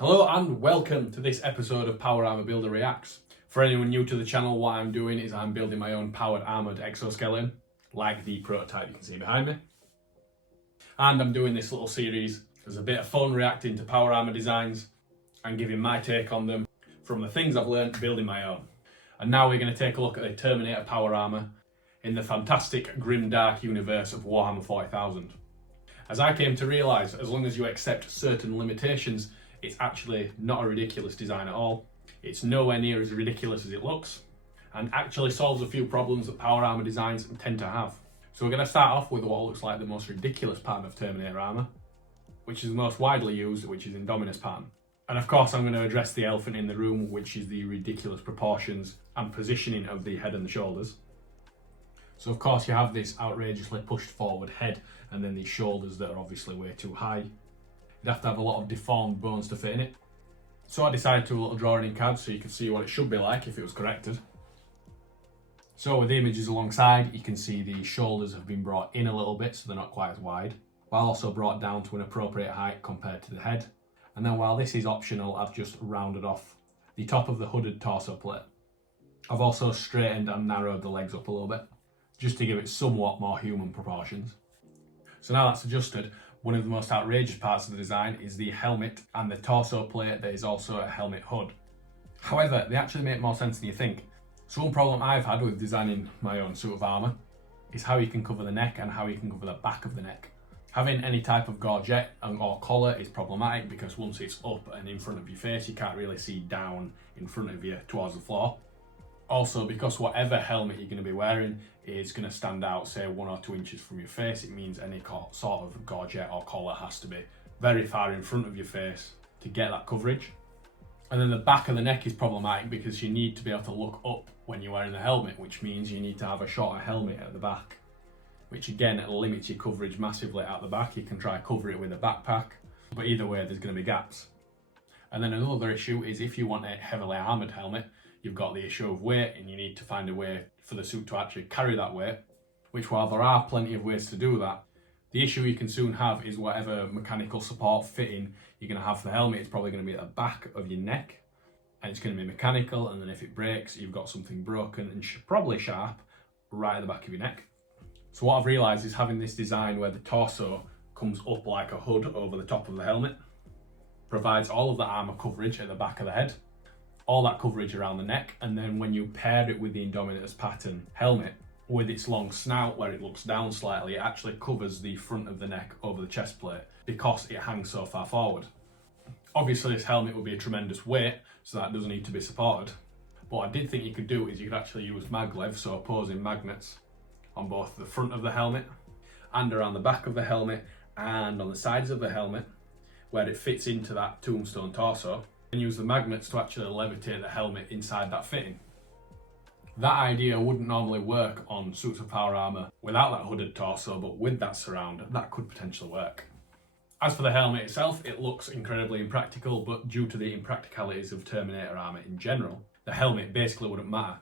Hello and welcome to this episode of Power Armour Builder Reacts. For anyone new to the channel, what I'm doing is I'm building my own powered armoured exoskeleton, like the prototype you can see behind me. And I'm doing this little series as a bit of fun reacting to power armour designs and giving my take on them from the things I've learned building my own. And now we're going to take a look at the Terminator power armour in the fantastic grim dark universe of Warhammer 40,000. As I came to realise, as long as you accept certain limitations, it's actually not a ridiculous design at all. It's nowhere near as ridiculous as it looks, and actually solves a few problems that power armour designs tend to have. So we're going to start off with what looks like the most ridiculous pattern of Terminator armour, which is the most widely used, which is Indominus pattern. And of course I'm going to address the elephant in the room, which is the ridiculous proportions and positioning of the head and the shoulders. So of course you have this outrageously pushed forward head and then these shoulders that are obviously way too high. You'd have to have a lot of deformed bones to fit in it. So I decided to do a little drawing in CAD so you can see what it should be like if it was corrected. So with the images alongside, you can see the shoulders have been brought in a little bit so they're not quite as wide, while also brought down to an appropriate height compared to the head. And then while this is optional, I've just rounded off the top of the hooded torso plate. I've also straightened and narrowed the legs up a little bit, just to give it somewhat more human proportions. So now that's adjusted, one of the most outrageous parts of the design is the helmet and the torso plate that is also a helmet hood. However, they actually make more sense than you think. So one problem I've had with designing my own suit of armour is how you can cover the neck and how you can cover the back of the neck. Having any type of gorget or collar is problematic because once it's up and in front of your face, you can't really see down in front of you towards the floor. Also, because whatever helmet you're going to be wearing is going to stand out, say 1 or 2 inches from your face, it means any sort of gorget or collar has to be very far in front of your face to get that coverage. And then the back of the neck is problematic because you need to be able to look up when you're wearing the helmet, which means you need to have a shorter helmet at the back, which again limits your coverage massively at the back. You can try cover it with a backpack, but either way there's going to be gaps. And then another issue is if you want a heavily armoured helmet, you've got the issue of weight and you need to find a way for the suit to actually carry that weight, which while there are plenty of ways to do that, the issue you can soon have is whatever mechanical support fitting you're going to have for the helmet is probably going to be at the back of your neck, and it's going to be mechanical, and then if it breaks you've got something broken and probably sharp right at the back of your neck. So what I've realised is having this design where the torso comes up like a hood over the top of the helmet provides all of the armour coverage at the back of the head, all that coverage around the neck, and then when you pair it with the Indominus pattern helmet, with its long snout where it looks down slightly, it actually covers the front of the neck over the chest plate because it hangs so far forward. Obviously this helmet would be a tremendous weight, so that doesn't need to be supported. But what I did think you could do is you could actually use maglev, so opposing magnets, on both the front of the helmet and around the back of the helmet and on the sides of the helmet where it fits into that tombstone torso, and use the magnets to actually levitate the helmet inside that fitting. That idea wouldn't normally work on suits of power armour without that hooded torso, but with that surround, that could potentially work. As for the helmet itself, it looks incredibly impractical, but due to the impracticalities of Terminator armour in general, the helmet basically wouldn't matter.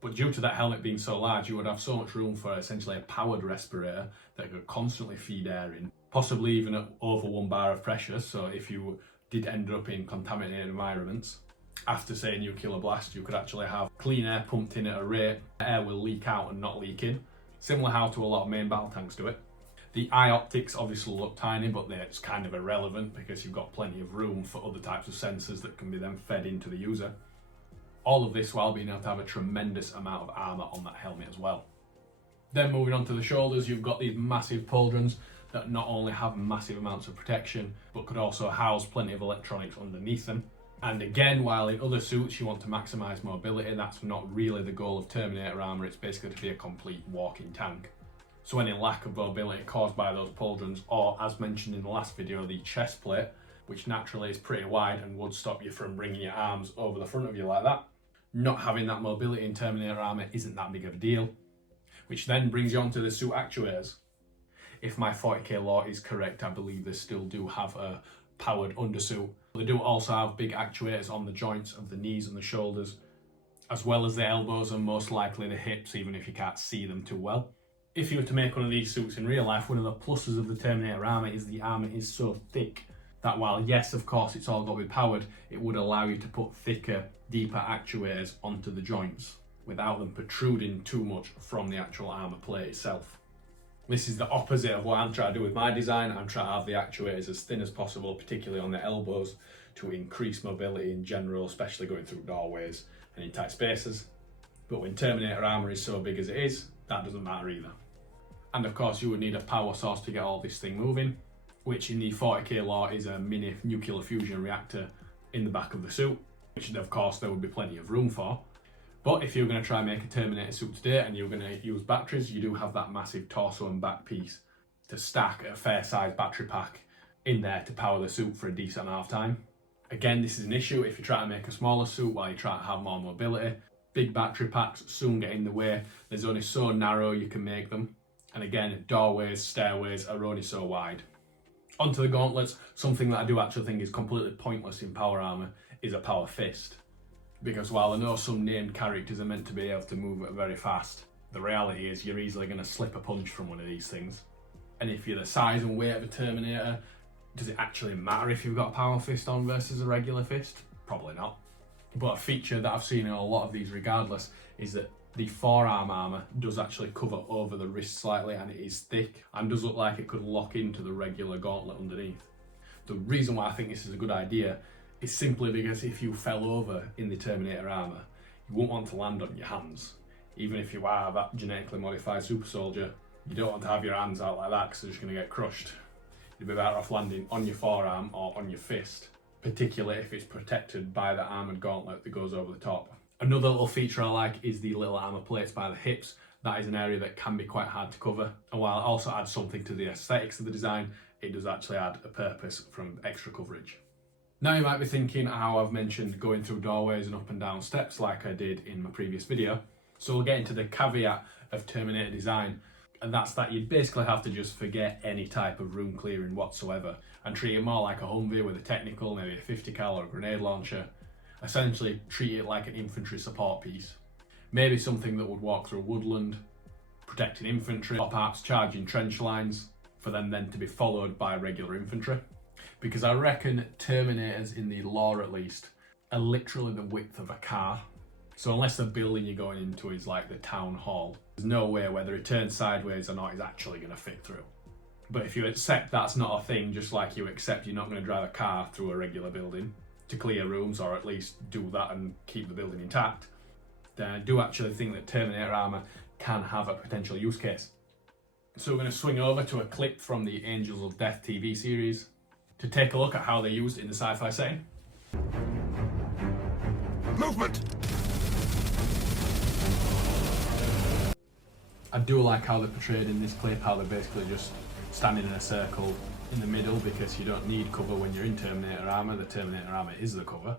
But due to that helmet being so large, you would have so much room for essentially a powered respirator that could constantly feed air in, possibly even at over 1 bar of pressure, so if you did end up in contaminated environments, after say a nuclear blast, you could actually have clean air pumped in at a rate, air will leak out and not leak in, similar how to a lot of main battle tanks do it. The eye optics obviously look tiny, but it's kind of irrelevant because you've got plenty of room for other types of sensors that can be then fed into the user. All of this while being able to have a tremendous amount of armour on that helmet as well. Then moving on to the shoulders, you've got these massive pauldrons that not only have massive amounts of protection, but could also house plenty of electronics underneath them. And again, while in other suits you want to maximise mobility, that's not really the goal of Terminator armour, it's basically to be a complete walking tank. So any lack of mobility caused by those pauldrons, or as mentioned in the last video, the chest plate, which naturally is pretty wide and would stop you from bringing your arms over the front of you like that, not having that mobility in Terminator armour isn't that big of a deal. Which then brings you on to the suit actuators. If my 40k lore is correct, I believe they still do have a powered undersuit. They do also have big actuators on the joints of the knees and the shoulders, as well as the elbows and most likely the hips, even if you can't see them too well. If you were to make one of these suits in real life, one of the pluses of the Terminator armour is the armour is so thick that while yes, of course, it's all got to be powered, it would allow you to put thicker, deeper actuators onto the joints without them protruding too much from the actual armour plate itself. This is the opposite of what I'm trying to do with my design. I'm trying to have the actuators as thin as possible, particularly on the elbows, to increase mobility in general, especially going through doorways and in tight spaces. But when Terminator armour is so big as it is, that doesn't matter either. And of course you would need a power source to get all this thing moving, which in the 40k law is a mini nuclear fusion reactor in the back of the suit, which of course there would be plenty of room for. But if you're going to try and make a Terminator suit today and you're going to use batteries, you do have that massive torso and back piece to stack a fair sized battery pack in there to power the suit for a decent amount of time. Again, this is an issue if you try to make a smaller suit while you try to have more mobility. Big battery packs soon get in the way. There's only so narrow you can make them. And again, doorways, stairways are only so wide. Onto the gauntlets, something that I do actually think is completely pointless in power armour is a power fist. Because while I know some named characters are meant to be able to move very fast, the reality is you're easily going to slip a punch from one of these things. And if you're the size and weight of a Terminator, does it actually matter if you've got a power fist on versus a regular fist? Probably not. But a feature that I've seen in a lot of these regardless is that the forearm armour does actually cover over the wrist slightly, and it is thick and does look like it could lock into the regular gauntlet underneath. The reason why I think this is a good idea is simply because if you fell over in the Terminator armour, you won't want to land on your hands. Even if you are that genetically modified super soldier, you don't want to have your hands out like that because they're just going to get crushed. You'd be better off landing on your forearm or on your fist, particularly if it's protected by the armoured gauntlet that goes over the top. Another little feature I like is the little armour plates by the hips. That is an area that can be quite hard to cover, and while it also adds something to the aesthetics of the design, it does actually add a purpose from extra coverage. Now you might be thinking how I've mentioned going through doorways and up and down steps like I did in my previous video. So we'll get into the caveat of Terminator design, and that's that you'd basically have to just forget any type of room clearing whatsoever and treat it more like a Humvee with a technical, maybe a 50 cal or a grenade launcher. Essentially treat it like an infantry support piece. Maybe something that would walk through woodland, protecting infantry, or perhaps charging trench lines, for them then to be followed by regular infantry. Because I reckon Terminators, in the lore at least, are literally the width of a car. So unless the building you're going into is like the town hall, there's no way whether it turns sideways or not is actually going to fit through. But if you accept that's not a thing, just like you accept you're not going to drive a car through a regular building to clear rooms, or at least do that and keep the building intact, then I do actually think that Terminator armour can have a potential use case. So we're going to swing over to a clip from the Angels of Death TV series to take a look at how they're used in the sci-fi setting. Movement! I do like how they're portrayed in this clip, how they're basically just standing in a circle in the middle, because you don't need cover when you're in Terminator armour. The Terminator armour is the cover.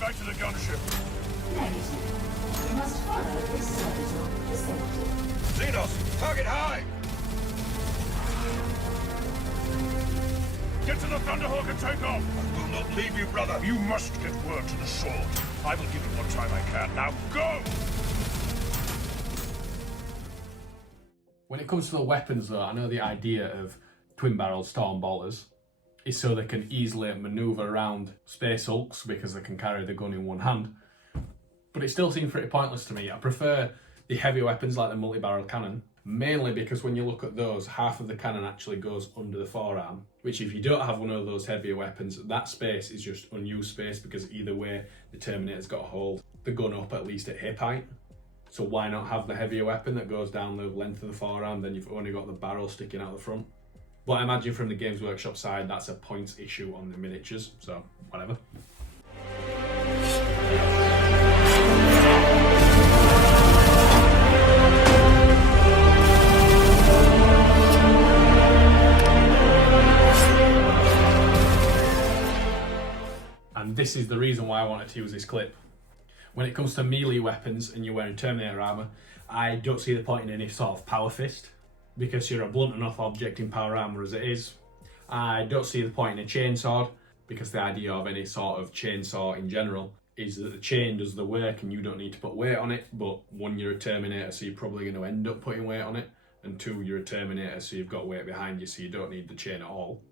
Back to the gunship. Negative. You must follow this circuit to safety. Xenos, target high! Get to the Thunderhawk and take off! I will not leave you, brother. You must get word to the sword. I will give you what time I can. Now go! When it comes to the weapons though, I know the idea of twin-barreled storm bolters is so they can easily maneuver around space hulks because they can carry the gun in one hand. But it still seems pretty pointless to me. I prefer the heavy weapons like the multi-barrel cannon, mainly because when you look at those, half of the cannon actually goes under the forearm, which if you don't have one of those heavier weapons, that space is just unused space, because either way, the Terminator's got to hold the gun up at least at hip height. So why not have the heavier weapon that goes down the length of the forearm, then you've only got the barrel sticking out the front. But I imagine from the Games Workshop side, that's a points issue on the miniatures, so whatever. And this is the reason why I wanted to use this clip. When it comes to melee weapons and you're wearing Terminator armour, I don't see the point in any sort of power fist, because you're a blunt enough object in power armour as it is. I don't see the point in a chainsword, because the idea of any sort of chainsaw in general is that the chain does the work and you don't need to put weight on it. But one, you're a Terminator, so you're probably going to end up putting weight on it, and two, you're a Terminator, so you've got weight behind you, so you don't need the chain at all.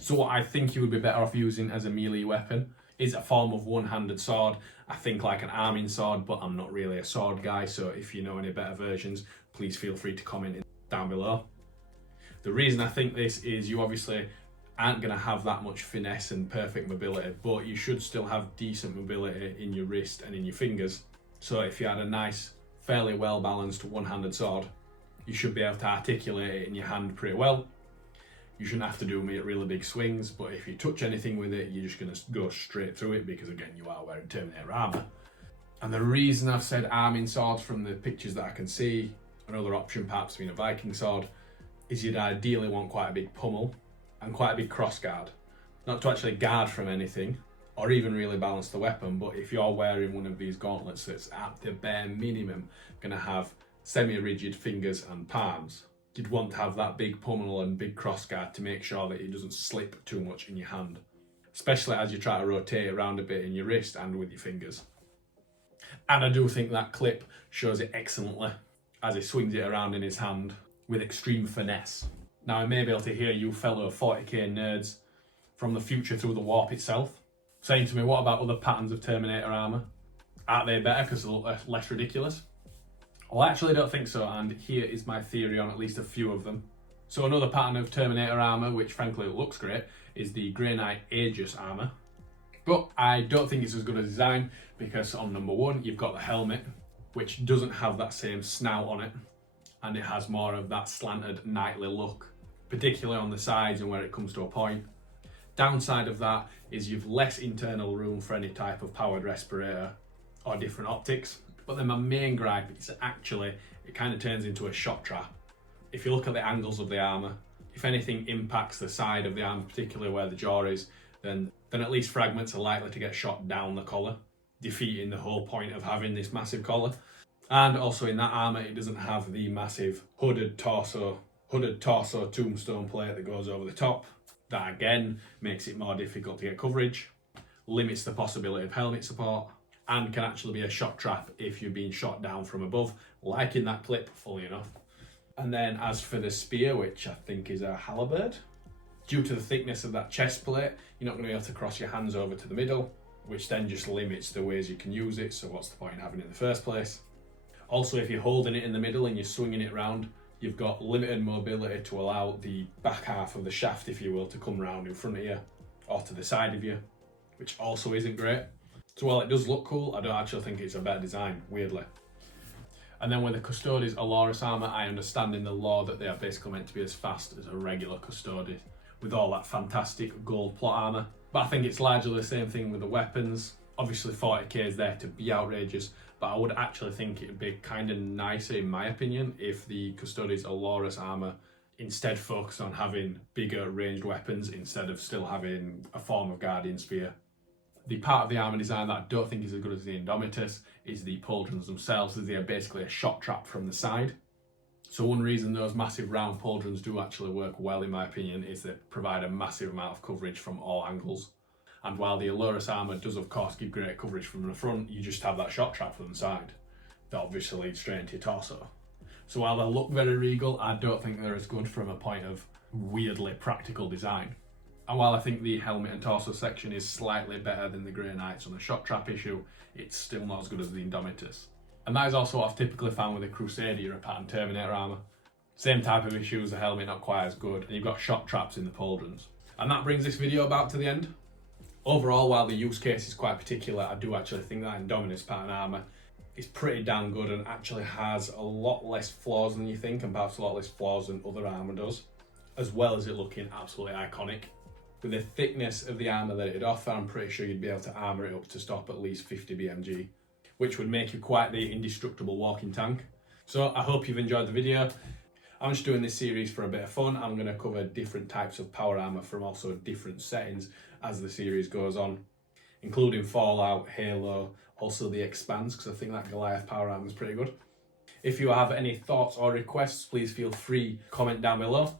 So what I think you would be better off using as a melee weapon is a form of one-handed sword. I think like an arming sword, but I'm not really a sword guy, so if you know any better versions, please feel free to comment down below. The reason I think this is you obviously aren't going to have that much finesse and perfect mobility, but you should still have decent mobility in your wrist and in your fingers. So if you had a nice, fairly well balanced one-handed sword, you should be able to articulate it in your hand pretty well. You shouldn't have to do really big swings, but if you touch anything with it, you're just going to go straight through it, because again, you are wearing Terminator armour. And the reason I've said arming swords from the pictures that I can see, another option perhaps being a Viking sword, is you'd ideally want quite a big pummel and quite a big crossguard. Not to actually guard from anything, or even really balance the weapon, but if you're wearing one of these gauntlets that's at the bare minimum going to have semi-rigid fingers and palms, you'd want to have that big pummel and big crossguard to make sure that it doesn't slip too much in your hand, especially as you try to rotate it around a bit in your wrist and with your fingers. And I do think that clip shows it excellently as he swings it around in his hand with extreme finesse. Now, I may be able to hear you fellow 40k nerds from the future through the warp itself saying to me, what about other patterns of Terminator armour? Aren't they better because they look less ridiculous? Well, I actually don't think so, and here is my theory on at least a few of them. So another pattern of Terminator armour, which frankly looks great, is the Grey Knight Aegis armour. But I don't think it's as good a design, because on number one, you've got the helmet, which doesn't have that same snout on it, and it has more of that slanted knightly look, particularly on the sides and where it comes to a point. Downside of that is you've less internal room for any type of powered respirator or different optics. But then my main gripe is actually, it kind of turns into a shot trap. If you look at the angles of the armour, if anything impacts the side of the armour, particularly where the jaw is, then at least fragments are likely to get shot down the collar, defeating the whole point of having this massive collar. And also in that armour, it doesn't have the massive hooded torso tombstone plate that goes over the top. That again makes it more difficult to get coverage, limits the possibility of helmet support, and can actually be a shot trap if you're being shot down from above, like in that clip, fully enough. And then as for the spear, which I think is a halberd, due to the thickness of that chest plate, you're not going to be able to cross your hands over to the middle, which then just limits the ways you can use it, so what's the point in having it in the first place? Also, if you're holding it in the middle and you're swinging it around, you've got limited mobility to allow the back half of the shaft, if you will, to come round in front of you or to the side of you, which also isn't great. So while it does look cool, I don't actually think it's a better design, weirdly. And then with the Custodes Aloris armour, I understand in the lore that they are basically meant to be as fast as a regular Custodes, with all that fantastic gold plot armour. But I think it's largely the same thing with the weapons. Obviously 40k is there to be outrageous, but I would actually think it would be kind of nicer, in my opinion, if the Custodes Aloris armour instead focused on having bigger ranged weapons instead of still having a form of Guardian Spear. The part of the armour design that I don't think is as good as the Indomitus is the Pauldrons themselves, as they are basically a shot trap from the side. So one reason those massive round Pauldrons do actually work well, in my opinion, is they provide a massive amount of coverage from all angles. And while the Aloris armour does of course give great coverage from the front, you just have that shot trap from the side that obviously leads straight into your torso. So while they look very regal, I don't think they're as good from a point of weirdly practical design. And while I think the helmet and torso section is slightly better than the Grey Knights on the shot trap issue, it's still not as good as the Indomitus. And that is also what I've typically found with the Crusader era pattern Terminator armour. Same type of issues, the helmet not quite as good, and you've got shot traps in the Pauldrons. And that brings this video about to the end. Overall, while the use case is quite particular, I do actually think that Indominus pattern armour is pretty damn good and actually has a lot less flaws than you think, and perhaps a lot less flaws than other armour does, as well as it looking absolutely iconic. With the thickness of the armour that it'd offer, I'm pretty sure you'd be able to armour it up to stop at least 50 BMG, which would make you quite the indestructible walking tank. So I hope you've enjoyed the video. I'm just doing this series for a bit of fun. I'm going to cover different types of power armour from also different settings as the series goes on. including Fallout, Halo, also the Expanse, because I think that Goliath power armor is pretty good. If you have any thoughts or requests, please feel free to comment down below.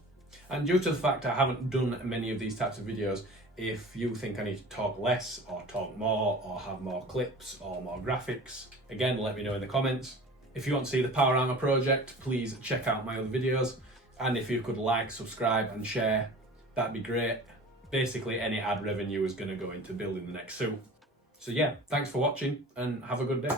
And due to the fact I haven't done many of these types of videos, if you think I need to talk less or talk more or have more clips or more graphics, again, let me know in the comments. If you want to see the Power Armour project, please check out my other videos. And if you could like, subscribe and share, that'd be great. Basically, any ad revenue is going to go into building the next suit. So yeah, thanks for watching and have a good day.